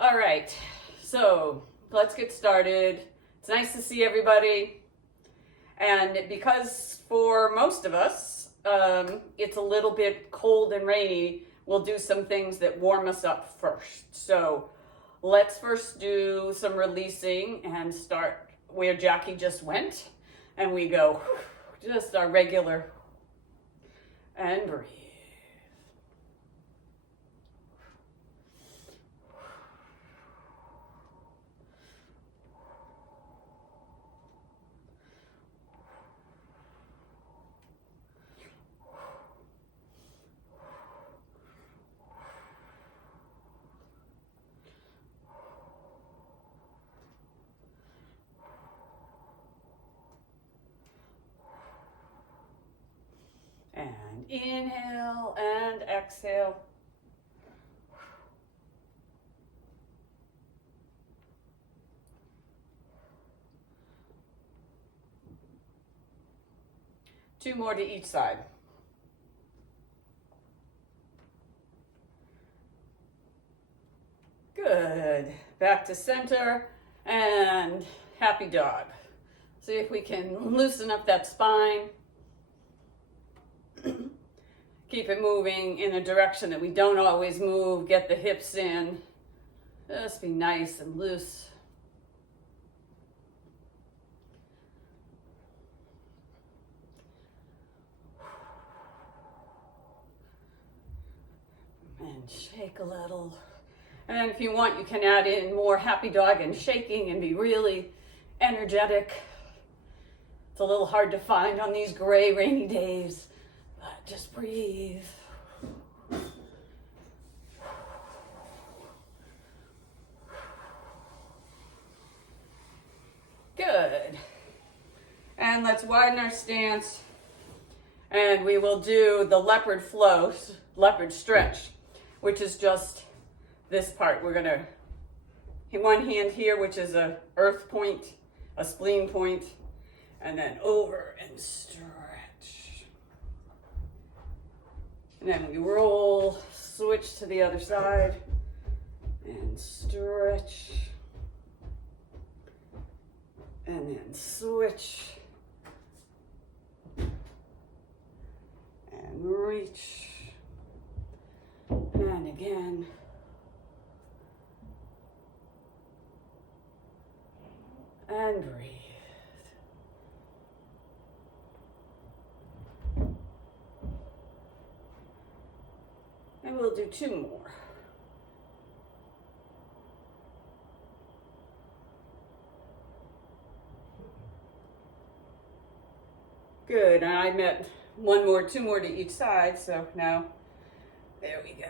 All right, so let's get started. It's nice to see everybody. And because for most of us, it's a little bit cold and rainy, we'll do some things that warm us up first. So let's first do some releasing and start where Jackie just went. And we go just our regular and breathe. And inhale and exhale. Two more to each side. Good. Back to center and happy dog. See if we can loosen up that spine. Keep it moving in a direction that we don't always move. Get the hips in. Just be nice and loose. And shake a little. And if you want, you can add in more happy dog and shaking and be really energetic. It's a little hard to find on these gray, rainy days. But just breathe. Good. And let's widen our stance. And we will do the leopard flow, leopard stretch, which is just this part. We're gonna one hand here, which is a earth point, a spleen point, and then over and stretch. And then we roll, switch to the other side, and stretch. And then switch. And reach. And again. And breathe. And we'll do two more. Good, and I meant two more to each side, so now, there we go.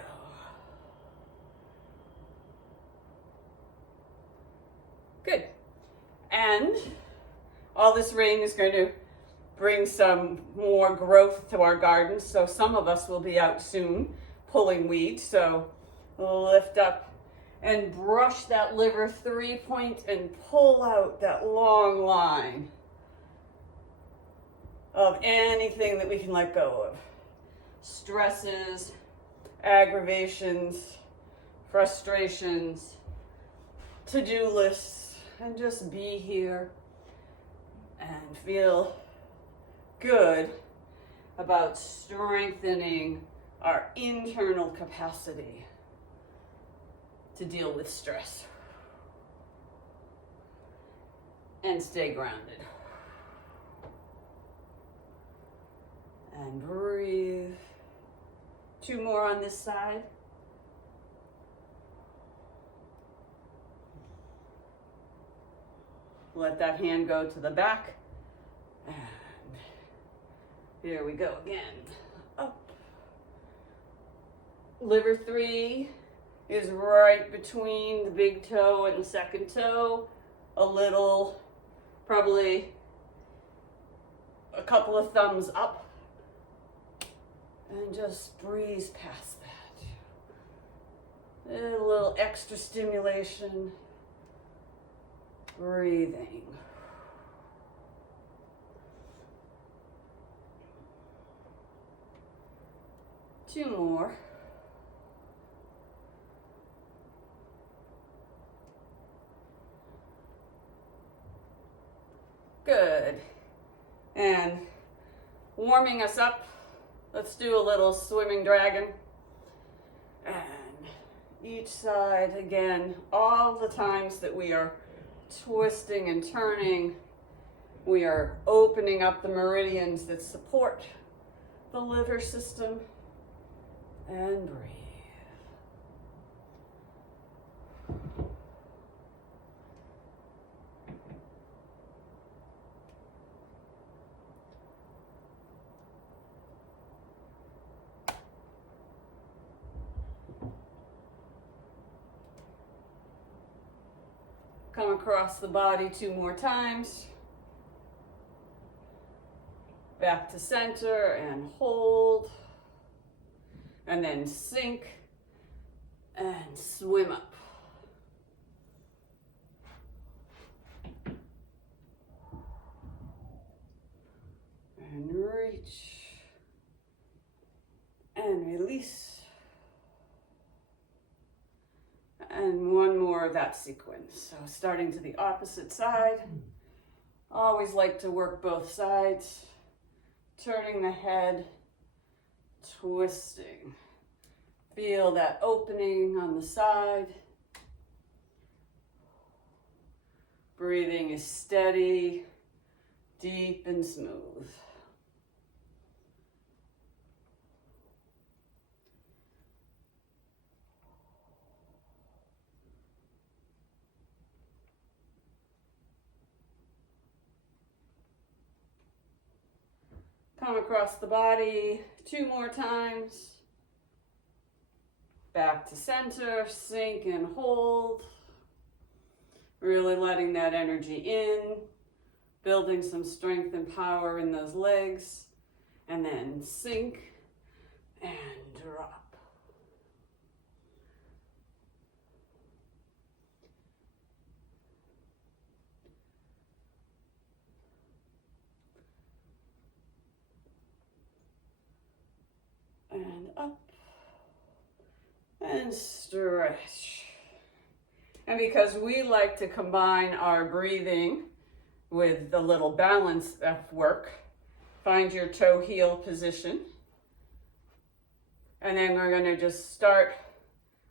Good. And all this rain is going to bring some more growth to our gardens, so some of us will be out soon pulling weeds, so lift up and brush that liver 3 point and pull out that long line of anything that we can let go of. Stresses, aggravations, frustrations, to-do lists, and just be here and feel good about strengthening our internal capacity to deal with stress and stay grounded. And breathe. Two more on this side. Let that hand go to the back. And here we go again. Up. Liver 3 is right between the big toe and the second toe. A little, probably a couple of thumbs up. And just breeze past that. A little extra stimulation. Breathing. Two more. Good. And warming us up, let's do a little swimming dragon. And each side, again, all the times that we are twisting and turning, we are opening up the meridians that support the liver system. And breathe. Come across the body 2 more times. Back to center and hold. And then sink and swim up. And reach. And release. And one more of that sequence. So starting to the opposite side. Always like to work both sides. Turning the head, twisting. Feel that opening on the side. Breathing is steady, deep and smooth. Come across the body 2 more times. Back to center, sink and hold. Really letting that energy in, building some strength and power in those legs, and then sink and drop. And up and stretch. And because we like to combine our breathing with the little balance work, find your toe heel position. And then we're going to just start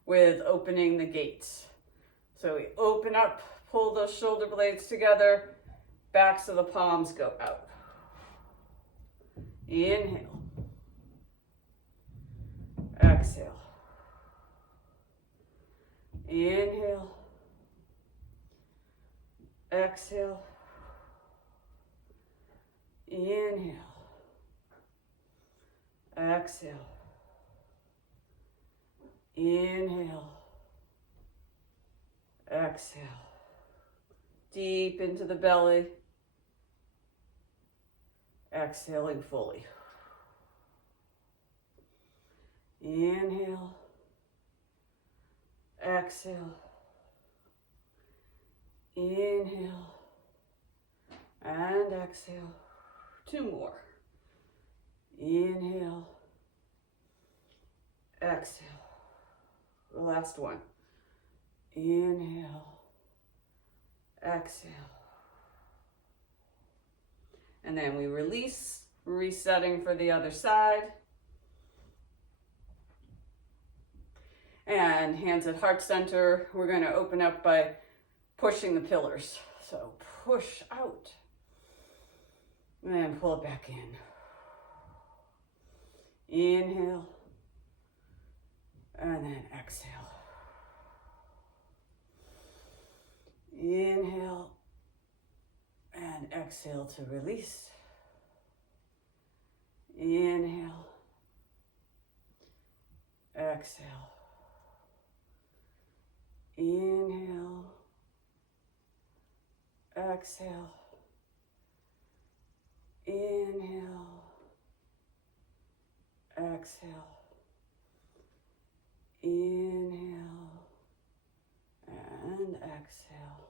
with opening the gates. So we open up, pull those shoulder blades together, backs of the palms go out. Inhale. Exhale. Inhale. Exhale. Inhale. Exhale. Inhale. Exhale. Deep into the belly. Exhaling fully. Inhale. Exhale. Inhale. And exhale. 2 more. Inhale. Exhale. The last one. Inhale. Exhale. And then we release, resetting for the other side. And hands at heart center. We're going to open up by pushing the pillars. So push out. And then pull it back in. Inhale. And then exhale. Inhale. And exhale to release. Inhale. Exhale. Inhale. Exhale. Inhale. Exhale. Inhale. And exhale.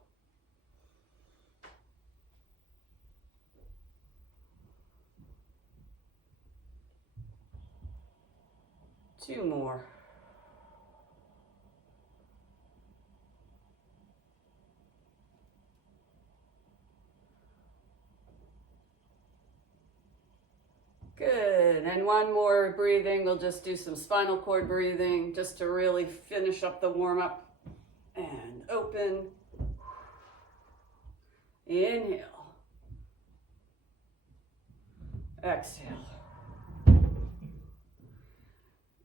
Two more. Good, and one more breathing. We'll just do some spinal cord breathing just to really finish up the warm-up. And open. Inhale. Exhale.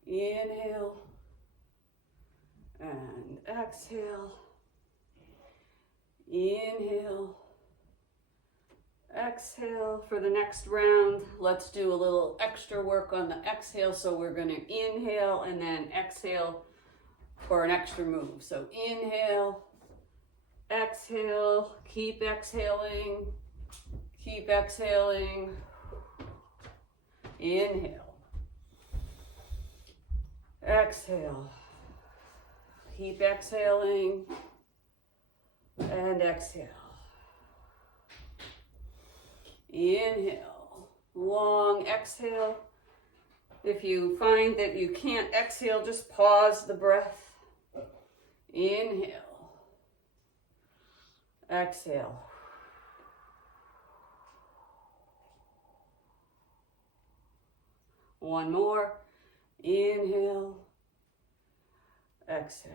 Inhale. And exhale. Inhale. Exhale. For the next round, let's do a little extra work on the exhale. So we're going to inhale and then exhale for an extra move. So inhale, exhale, keep exhaling, keep exhaling. Inhale, exhale, keep exhaling, and exhale. Inhale, long exhale. If you find that you can't exhale, just pause the breath. Inhale, exhale. One more. Inhale, exhale.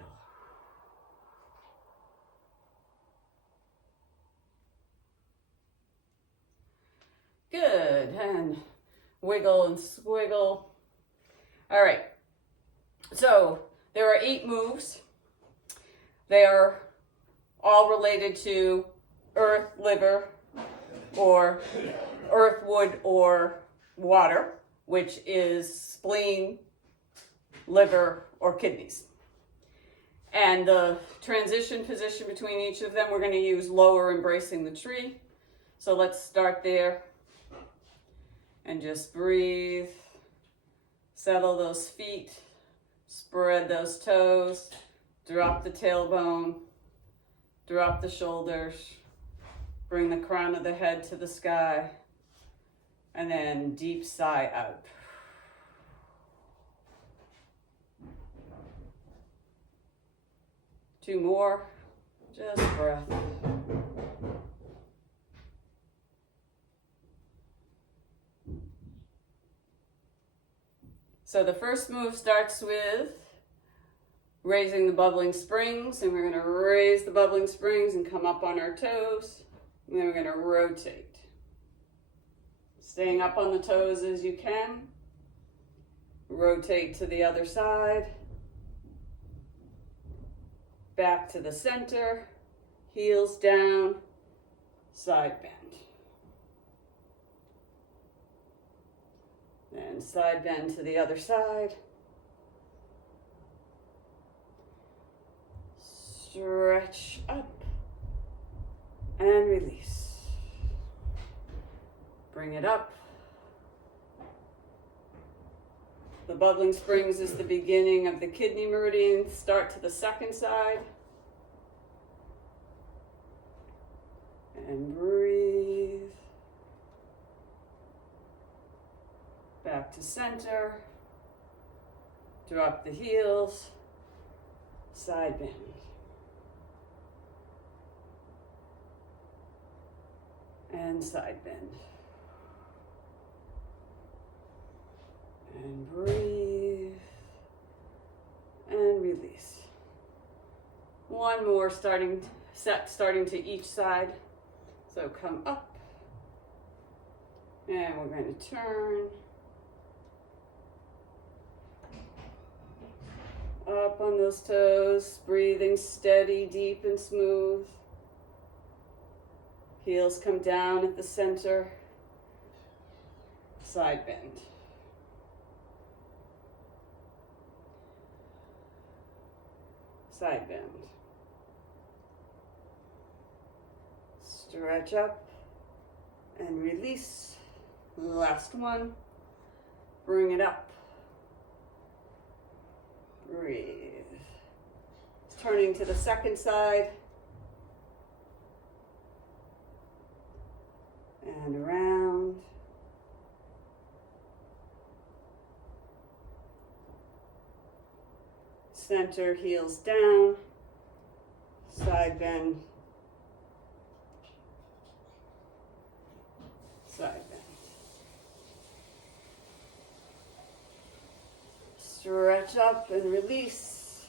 Good, and wiggle and swiggle. All right, so there are 8 moves. They are all related to earth, liver, or earth, wood, or water, which is spleen, liver, or kidneys. And the transition position between each of them, we're going to use lower embracing the tree. So let's start there. And just breathe. Settle those feet. Spread those toes. Drop the tailbone. Drop the shoulders. Bring the crown of the head to the sky. And then deep sigh out. Two more. Just breath. So the first move starts with raising the bubbling springs, and we're going to raise the bubbling springs and come up on our toes. And then we're going to rotate. Staying up on the toes as you can. Rotate to the other side. Back to the center. Heels down. Side bend. And side bend to the other side. Stretch up and release. Bring it up. The bubbling springs is the beginning of the kidney meridian. Start to the second side. And breathe. Back to center. Drop the heels. Side bend. And side bend. And breathe. And release. One more starting to each side. So come up. And we're going to turn. Up on those toes, breathing steady, deep and smooth. Heels come down at the center. Side bend. Side bend. Stretch up and release. Last one. Bring it up. Breathe. Turning to the second side. And around. Center, heels down. Side bend. Side bend. Stretch up and release.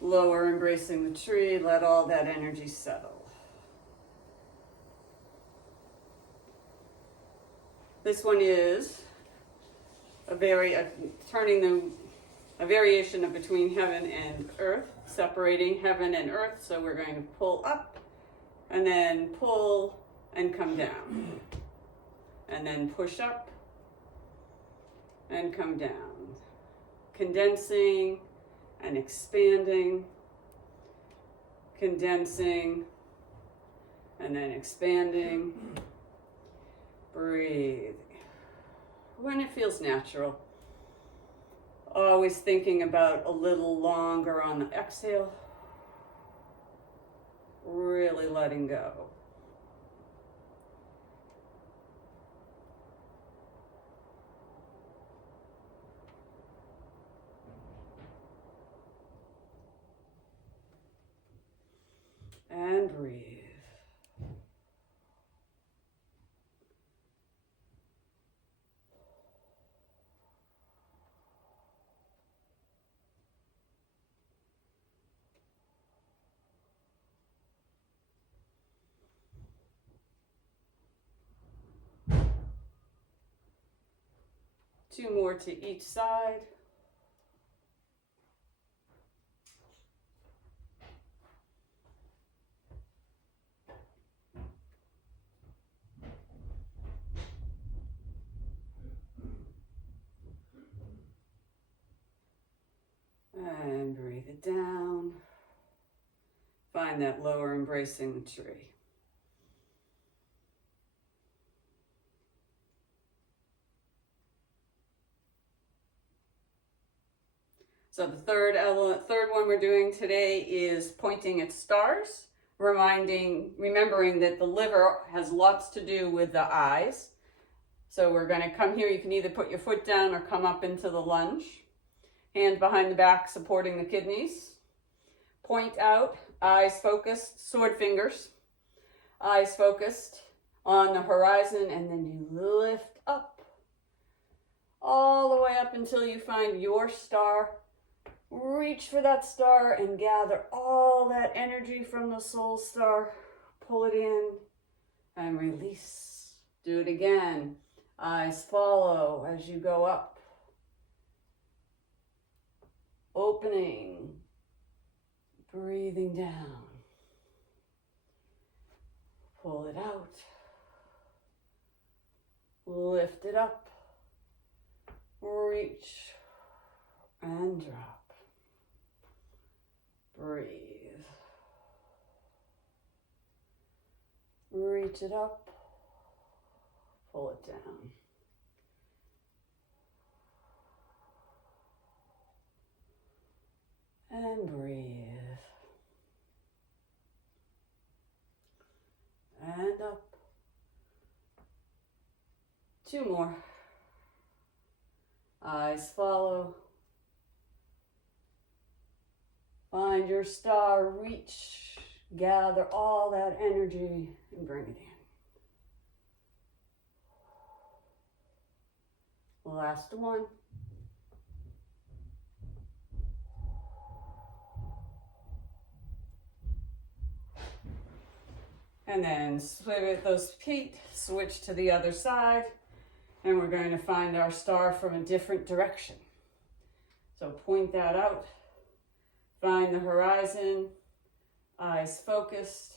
Lower, embracing the tree. Let all that energy settle. This one is a variation of between heaven and earth, separating heaven and earth. So we're going to pull up and then pull and come down. And then push up and come down. Condensing and expanding. Condensing and then expanding. Breathe. When it feels natural. Always thinking about a little longer on the exhale. Really letting go. And breathe. Two more to each side. And breathe it down. Find that lower, embracing the tree. So the third one we're doing today is pointing at stars, remembering that the liver has lots to do with the eyes. So we're going to come here. You can either put your foot down or come up into the lunge. Hand behind the back, supporting the kidneys. Point out, eyes focused, sword fingers. Eyes focused on the horizon, and then you lift up. All the way up until you find your star. Reach for that star and gather all that energy from the soul star. Pull it in and release. Do it again. Eyes follow as you go up. Opening. Breathing down. Pull it out. Lift it up. Reach and drop. Breathe. Reach it up. Pull it down. And breathe. And up. Two more. Eyes follow. Find your star, reach, gather all that energy and bring it in. Last one. And then with those feet, switch to the other side, and we're going to find our star from a different direction. So point that out. Find the horizon, eyes focused,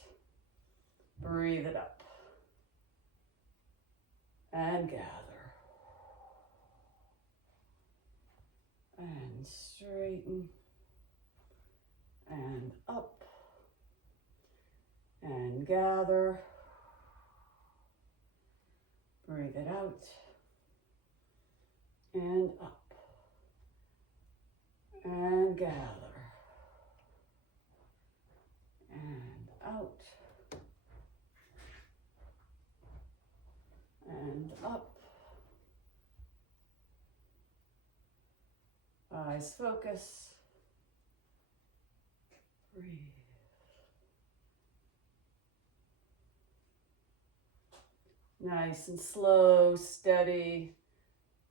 breathe it up, and gather, and straighten, and up, and gather, breathe it out, and up, and gather. And out, and up, eyes focus, breathe. Nice and slow, steady,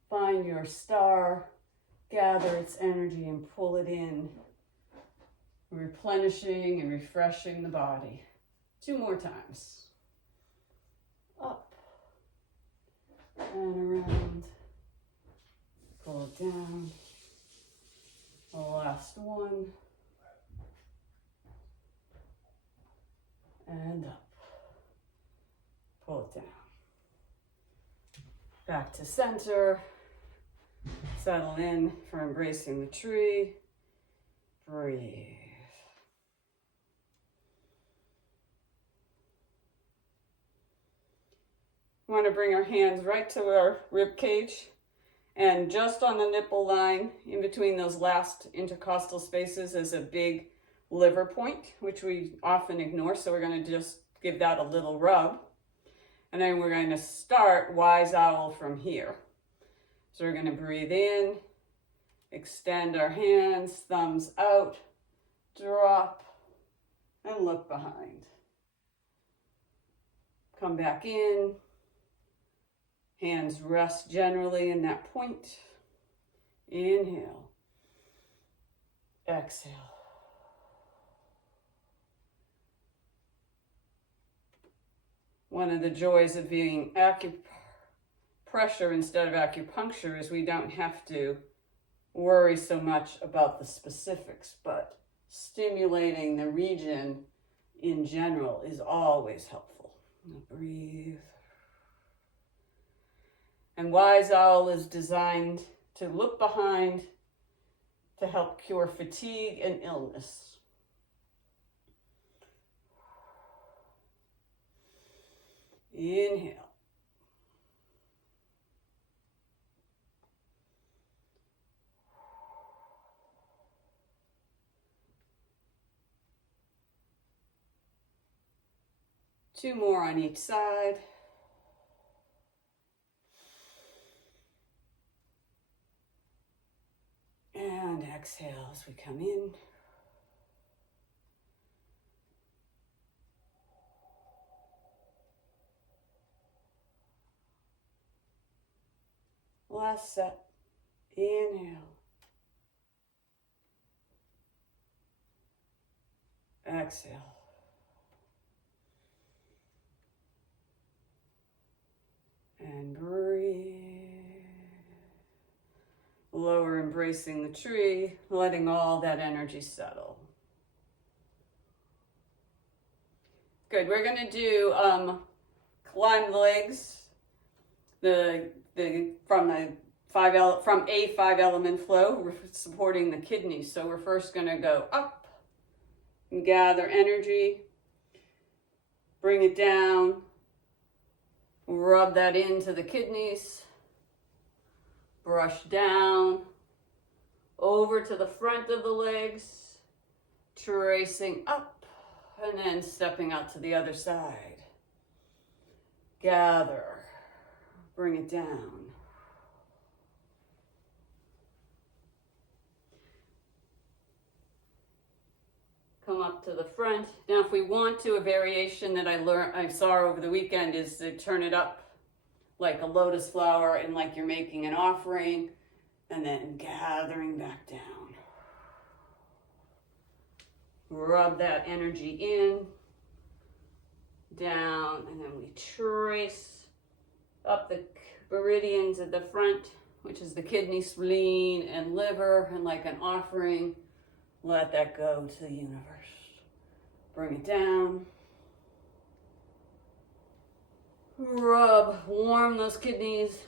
find your star, gather its energy and pull it in, replenishing and refreshing the body. 2 more times. Up and around. Pull it down. The last one. And up. Pull it down. Back to center. Settle in for embracing the tree. Breathe. We want to bring our hands right to our rib cage, and just on the nipple line, in between those last intercostal spaces, is a big liver point, which we often ignore. So we're going to just give that a little rub. And then we're going to start wise owl from here. So we're going to breathe in, extend our hands, thumbs out, drop, and look behind. Come back in. Hands rest generally in that point. Inhale. Exhale. One of the joys of being acupressure instead of acupuncture is we don't have to worry so much about the specifics, but stimulating the region in general is always helpful. Now breathe. And Wise Owl is designed to look behind to help cure fatigue and illness. Inhale. Two more on each side. And exhale as we come in. Last set. Inhale. Exhale. And breathe. Lower, embracing the tree, letting all that energy settle. Good. We're going to do climb legs. From a 5 element flow, we're supporting the kidneys. So we're first going to go up and gather energy, bring it down, rub that into the kidneys, brush down, over to the front of the legs, tracing up, and then stepping out to the other side. Gather. Bring it down. Come up to the front. Now, if we want to, a variation that I saw over the weekend is to turn it up like a lotus flower and like you're making an offering, and then gathering back down. Rub that energy in, down, and then we trace up the meridians at the front, which is the kidney, spleen, and liver, and like an offering, let that go to the universe. Bring it down. Rub, warm those kidneys.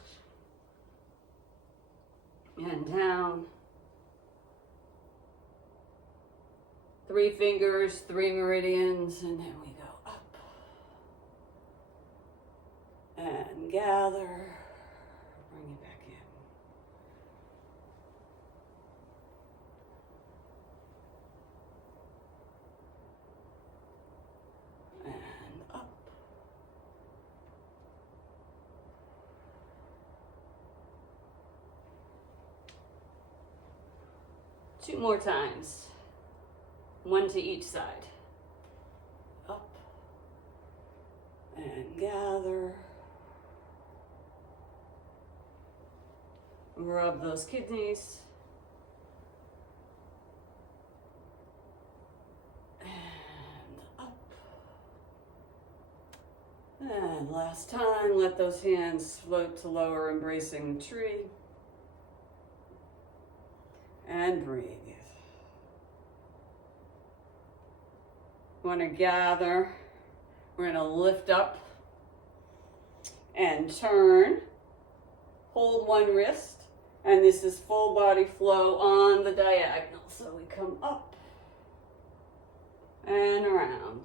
And down. 3 fingers, 3 meridians, and then we go up. And gather, bring it back in. And up. Two more times. 1 to each side. Up. And gather. Rub those kidneys, And last time, let those hands float to lower, embracing the tree. And breathe. Want to gather. We're going to lift up and turn. Hold one wrist. And this is full body flow on the diagonal. So we come up and around.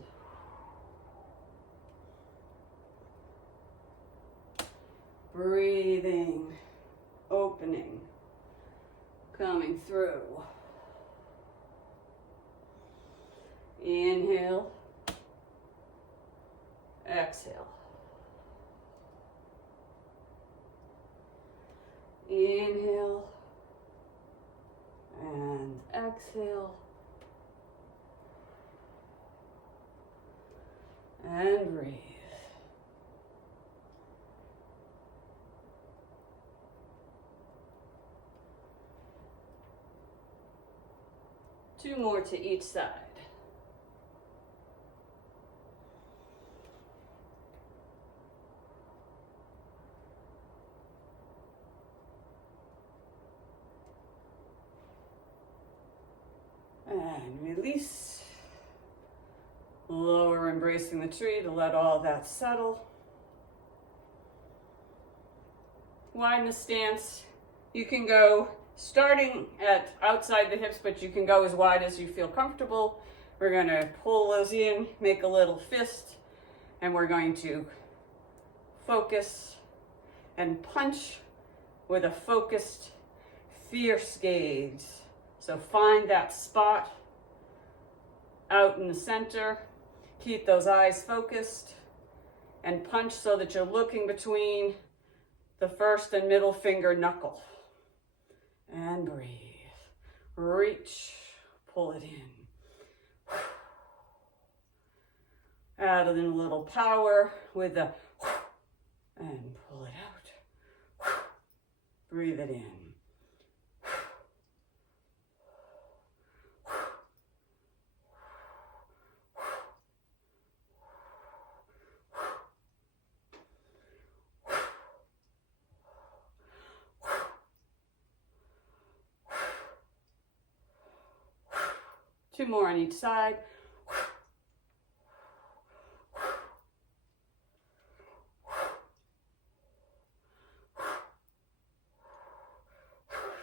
Breathing, opening, coming through. Inhale, exhale. Inhale and exhale. And breathe. Two more to each side. And release. Lower, embracing the tree to let all that settle. Widen the stance. You can go starting at outside the hips, but you can go as wide as you feel comfortable. We're going to pull those in, make a little fist, and we're going to focus and punch with a focused, fierce gaze. So find that spot out in the center. Keep those eyes focused and punch so that you're looking between the first and middle finger knuckle. And breathe. Reach, pull it in. Add in a little power with the and pull it out. Breathe it in. Two more on each side.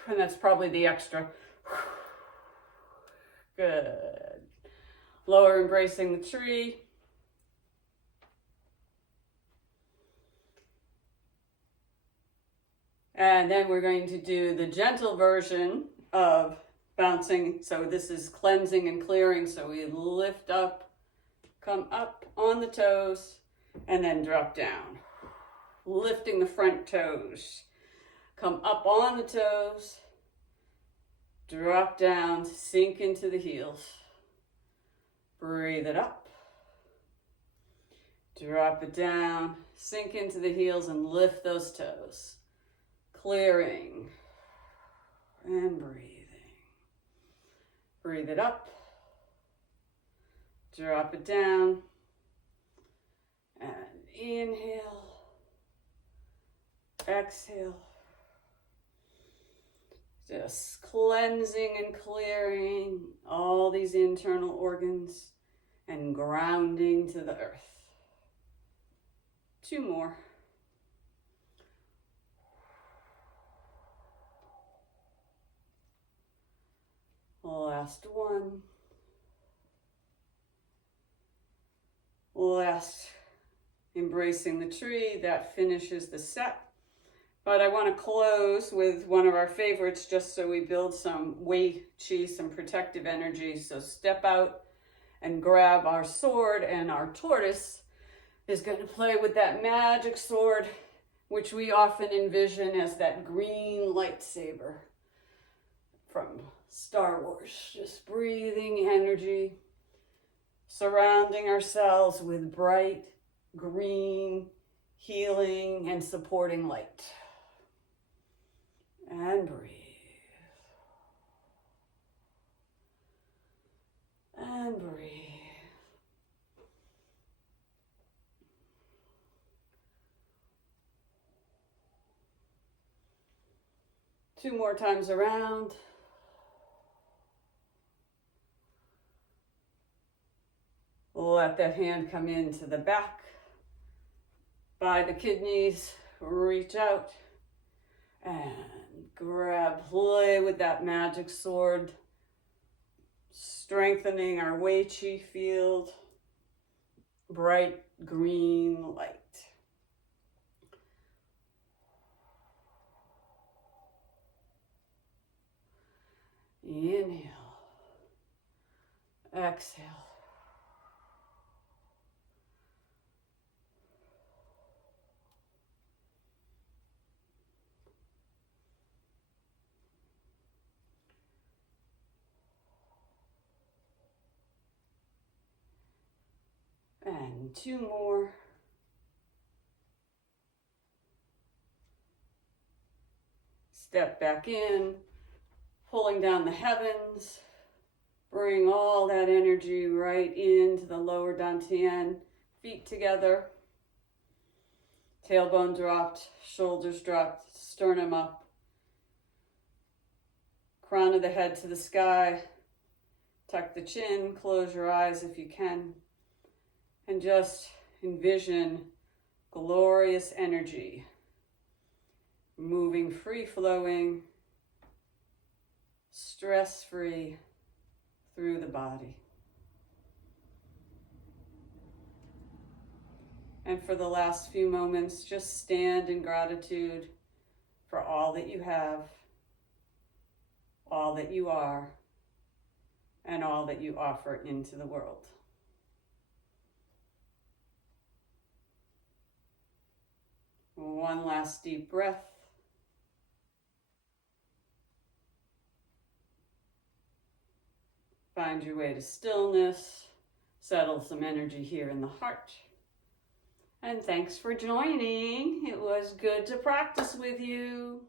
And that's probably the extra. Good. Lower, embracing the tree. And then we're going to do the gentle version of bouncing. So this is cleansing and clearing. So we lift up, come up on the toes, and then drop down. Lifting the front toes. Come up on the toes, drop down, sink into the heels. Breathe it up. Drop it down, sink into the heels and lift those toes. Clearing and breathing. Breathe it up. Drop it down. And inhale. Exhale. Just cleansing and clearing all these internal organs and grounding to the earth. Two more. Last one. Last, embracing the tree. That finishes the set. But I want to close with one of our favorites just so we build some Wei Qi, some protective energy. So step out and grab our sword, and our tortoise is going to play with that magic sword, which we often envision as that green lightsaber from Star Wars. Just breathing energy, surrounding ourselves with bright, green, healing, and supporting light. And breathe. And breathe. 2 more times around. Let that hand come into the back, by the kidneys, reach out and grab, play with that magic sword, strengthening our Wei Qi field, bright green light. Inhale, exhale. And 2 more. Step back in, pulling down the heavens. Bring all that energy right into the lower dantian. Feet together. Tailbone dropped, shoulders dropped, sternum up. Crown of the head to the sky. Tuck the chin, close your eyes if you can. And just envision glorious energy moving free-flowing, stress-free through the body. And for the last few moments, just stand in gratitude for all that you have, all that you are, and all that you offer into the world. One last deep breath. Find your way to stillness. Settle some energy here in the heart. And thanks for joining. It was good to practice with you.